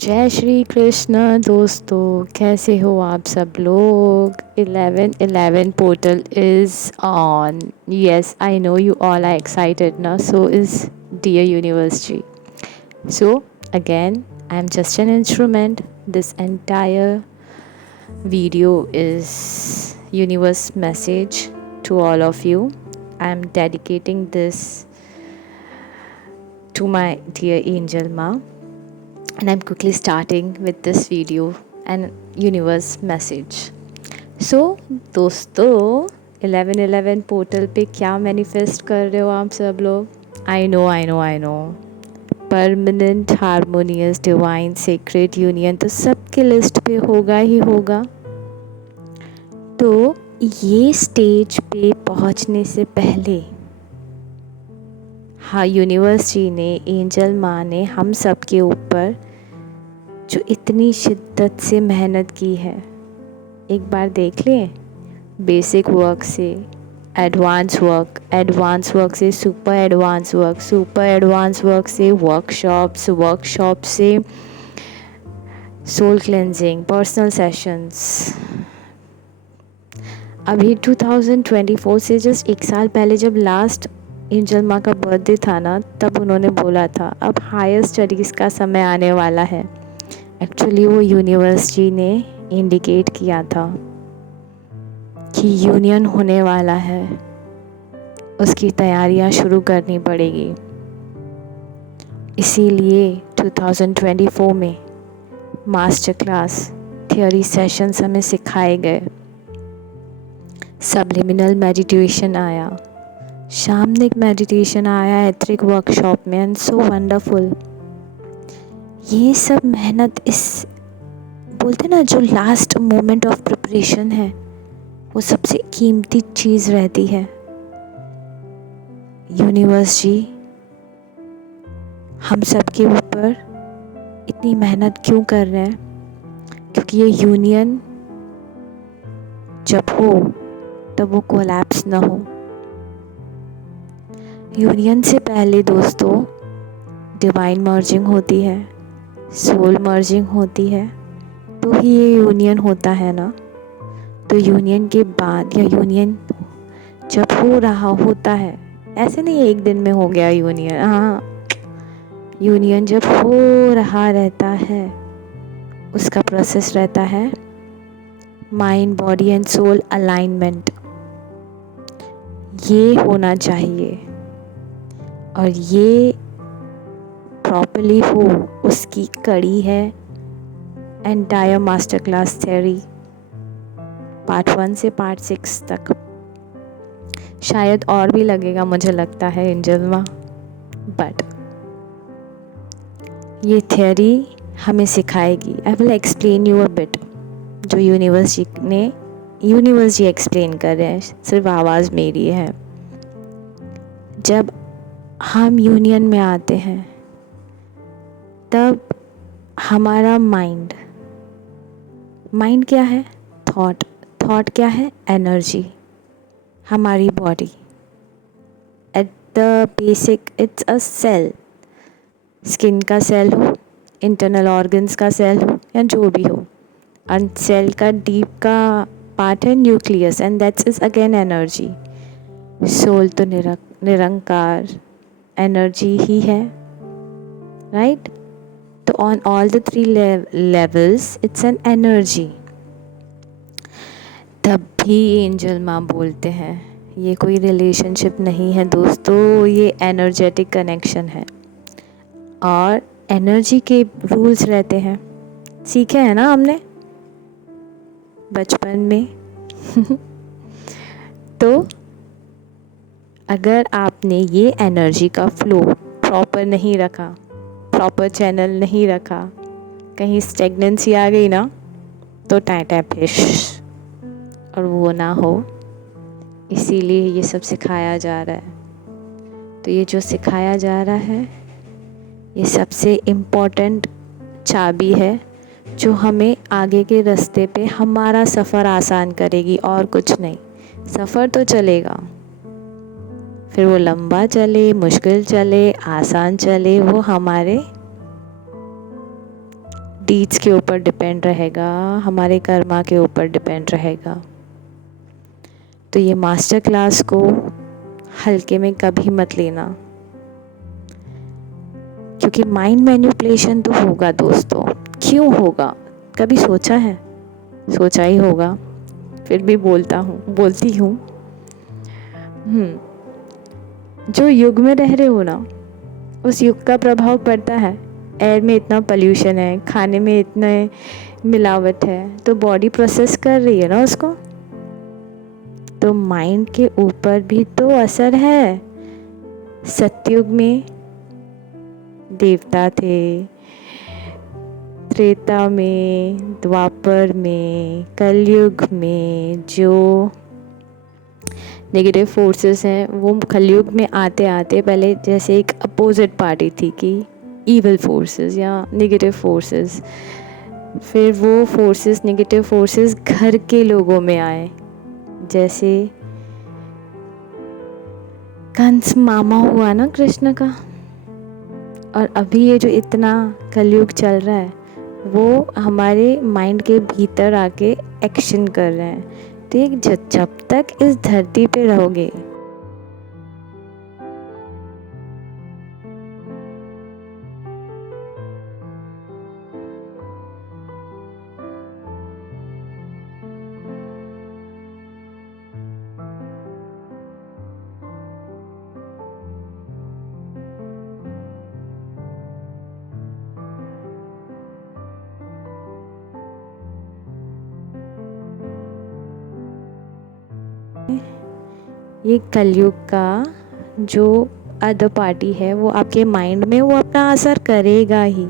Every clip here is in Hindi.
जय श्री कृष्ण दोस्तों, कैसे हो आप सब लोग। 11 portal is on. Yes, I know you all are excited now, so is dear university. So again, I'm just an instrument. This entire video is universe message to all of you. I'm dedicating this to my dear angel ma, and I'm quickly starting with this video and universe message. So दोस्तों, 11 पोर्टल पे क्या मैनिफेस्ट कर रहे हो आप सब लोग। I know permanent harmonious divine secret union तो सबके लिस्ट पे होगा ही होगा। तो ये स्टेज पे पहुंचने से पहले हाँ, यूनिवर्स जी ने, एंजल माँ ने हम सब के ऊपर जो इतनी शिद्दत से मेहनत की है, एक बार देख लें। बेसिक वर्क से एडवांस वर्क से सुपर एडवांस वर्क से वर्कशॉप से सोल क्लेंजिंग, पर्सनल सेशंस। अभी 2024 से जस्ट एक साल पहले जब लास्ट एंजल माँ का बर्थडे था ना, तब उन्होंने बोला था अब हायर स्टडीज़ का समय आने वाला है। एक्चुअली वो यूनिवर्स जी ने इंडिकेट किया था कि यूनियन होने वाला है, उसकी तैयारियां शुरू करनी पड़ेगी। इसीलिए 2024 में मास्टर क्लास थियोरी सेशंस हमें सिखाए गए। सबलिमिनल मेडिटेशन आया, शामनिक मेडिटेशन आया एथरिक वर्कशॉप में, एंड सो वंडरफुल। ये सब मेहनत, इस बोलते ना, जो लास्ट मोमेंट ऑफ प्रिपरेशन है, वो सबसे कीमती चीज़ रहती है। यूनिवर्स जी हम सब के ऊपर इतनी मेहनत क्यों कर रहे हैं? क्योंकि ये यूनियन जब हो तब वो कोलैप्स ना हो। यूनियन से पहले दोस्तों डिवाइन मर्जिंग होती है, सोल मर्जिंग होती है, तो ही ये यूनियन होता है ना। तो यूनियन के बाद या यूनियन जब हो रहा होता है, ऐसे नहीं एक दिन में हो गया यूनियन। हाँ, यूनियन जब हो रहा रहता है, उसका प्रोसेस रहता है mind, body and soul alignment. ये होना चाहिए, और ये प्रॉपर्ली हो, उसकी कड़ी है entire master class theory part 1 से पार्ट 6 तक। शायद और भी लगेगा, मुझे लगता है एंजल माँ, बट ये थ्योरी हमें सिखाएगी। I will explain you a bit, जो यूनिवर्स जी एक्सप्लेन कर रहे हैं, सिर्फ आवाज़ मेरी है। जब हम यूनियन में आते हैं तब हमारा माइंड क्या है? थॉट क्या है? एनर्जी। हमारी body at the basic it's a cell, skin का सेल हो, इंटरनल ऑर्गन्स का सेल हो, या जो भी हो। और सेल का डीप का पार्ट है nucleus, and that's is again energy. Soul तो निरंकार एनर्जी ही है, राइट? तो on all the 3 levels it's an energy. तब भी एंजल माँ बोलते हैं ये कोई रिलेशनशिप नहीं है दोस्तों, ये एनर्जेटिक कनेक्शन है। और एनर्जी के रूल्स रहते हैं, सीखे हैं ना हमने बचपन में। तो अगर आपने ये एनर्जी का फ्लो प्रॉपर नहीं रखा, प्रॉपर चैनल नहीं रखा, कहीं स्टेगनेंसी आ गई ना, तो टाटा फिश, और वो ना हो। इसीलिए ये सब सिखाया जा रहा है। तो ये जो सिखाया जा रहा है, ये सबसे इम्पोर्टेंट चाबी है जो हमें आगे के रास्ते पे हमारा सफ़र आसान करेगी, और कुछ नहीं। सफ़र तो चलेगा, फिर वो लंबा चले, मुश्किल चले, आसान चले, वो हमारे डीड्स के ऊपर डिपेंड रहेगा, हमारे कर्मा के ऊपर डिपेंड रहेगा। तो ये मास्टर क्लास को हल्के में कभी मत लेना, क्योंकि माइंड मैनिपुलेशन तो होगा दोस्तों। क्यों होगा, कभी सोचा है? सोचा ही होगा, फिर भी बोलती हूँ। जो युग में रह रहे हो ना, उस युग का प्रभाव पड़ता है। एयर में इतना पोल्यूशन है, खाने में इतने मिलावट है, तो बॉडी प्रोसेस कर रही है ना उसको। तो माइंड के ऊपर भी तो असर है। सतयुग में देवता थे, त्रेता में, द्वापर में, कलयुग में जो नेगेटिव फोर्सेस हैं वो कलयुग में आते आते पहले जैसे एक अपोजिट पार्टी थी कि इविल फोर्सेस या नेगेटिव फोर्सेस, फिर वो फोर्सेस नेगेटिव फोर्सेस घर के लोगों में आए, जैसे कंस मामा हुआ ना कृष्ण का। और अभी ये जो इतना कलयुग चल रहा है वो हमारे माइंड के भीतर आके एक्शन कर रहे हैं। तो एक जब तक इस धरती पे रहोगे, ये कलयुग का जो अदर पार्टी है वो आपके माइंड में वो अपना असर करेगा ही।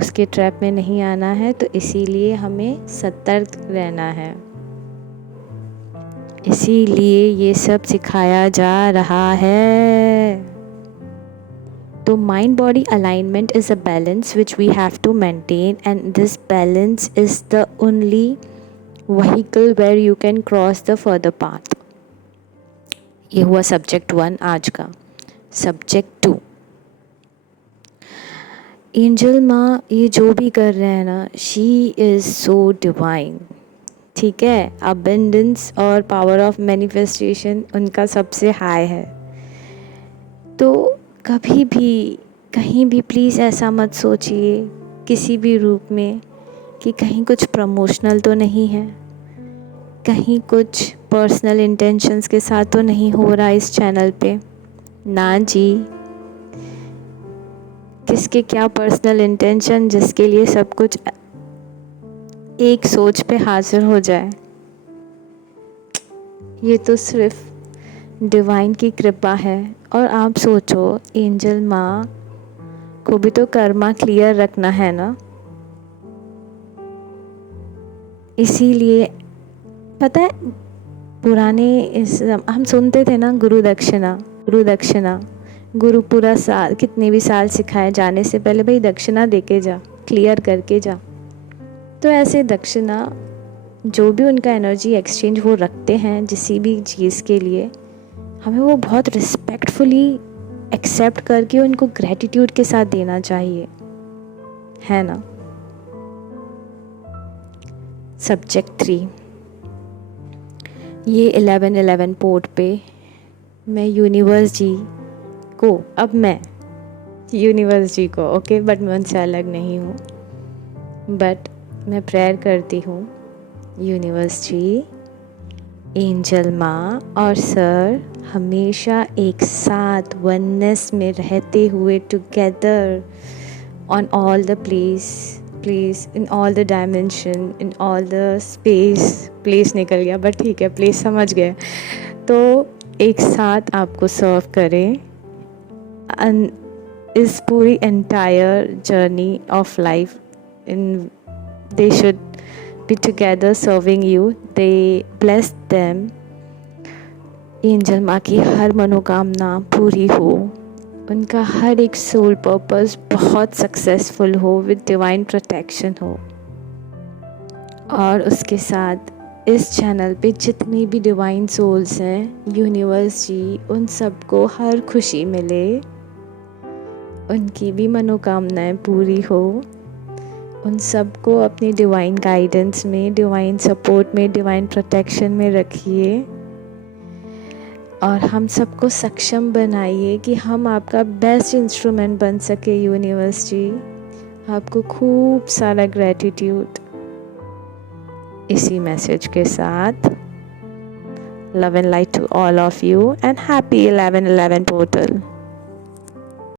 उसके ट्रैप में नहीं आना है, तो इसीलिए हमें सतर्क रहना है। इसीलिए ये सब सिखाया जा रहा है। तो mind body alignment is a balance which we have to maintain, and this balance is the only vehicle where you can cross the further path. ये हुआ सब्जेक्ट 1 आज का। सब्जेक्ट 2, एंजल माँ ये जो भी कर रहे हैं ना, शी इज़ सो डिवाइन। ठीक है, अबेंडेंस और पावर ऑफ मैनिफेस्टेशन उनका सबसे हाई है। तो कभी भी कहीं भी प्लीज़ ऐसा मत सोचिए किसी भी रूप में कि कहीं कुछ प्रमोशनल तो नहीं है, कहीं कुछ पर्सनल इंटेंशंस के साथ तो नहीं हो रहा इस चैनल पे। ना जी, किसके क्या पर्सनल इंटेंशन जिसके लिए सब कुछ एक सोच पे हाजिर हो जाए। ये तो सिर्फ डिवाइन की कृपा है। और आप सोचो, एंजल माँ को भी तो कर्मा क्लियर रखना है ना। इसीलिए पता है, पुराने हम सुनते थे ना, गुरु दक्षिणा। गुरु पूरा साल कितने भी साल सिखाए, जाने से पहले भाई दक्षिणा देके जा, क्लियर करके जा। तो ऐसे दक्षिणा जो भी उनका एनर्जी एक्सचेंज वो रखते हैं किसी भी चीज़ के लिए, हमें वो बहुत रिस्पेक्टफुली एक्सेप्ट करके उनको ग्रैटिट्यूड के साथ देना चाहिए, है ना। सब्जेक्ट 3, ये 1111 पोर्ट पे मैं यूनिवर्स जी को ओके, बट मैं उनसे अलग नहीं हूँ, बट मैं प्रेयर करती हूँ यूनिवर्स जी, एंजल माँ और सर हमेशा एक साथ वननेस में रहते हुए together on all the place in all the dimension in all the place निकल गया, बट ठीक है, प्लेस समझ गए। तो एक साथ आपको सर्व करें इस पूरी entire journey of life. In they should be together serving you. They bless them. Angel माँ की हर मनोकामना पूरी हो, उनका हर एक सोल पर्पस बहुत सक्सेसफुल हो, विद डिवाइन प्रोटेक्शन हो। और उसके साथ इस चैनल पे जितनी भी डिवाइन सोल्स हैं, यूनिवर्स जी उन सबको हर खुशी मिले, उनकी भी मनोकामनाएं पूरी हो, उन सबको अपनी डिवाइन गाइडेंस में, डिवाइन सपोर्ट में, डिवाइन प्रोटेक्शन में रखिए और हम सबको सक्षम बनाइए कि हम आपका बेस्ट इंस्ट्रूमेंट बन सके। यूनिवर्स जी, आपको खूब सारा ग्रेटिट्यूड। इसी मैसेज के साथ love and light to all of you and happy 11/11 portal.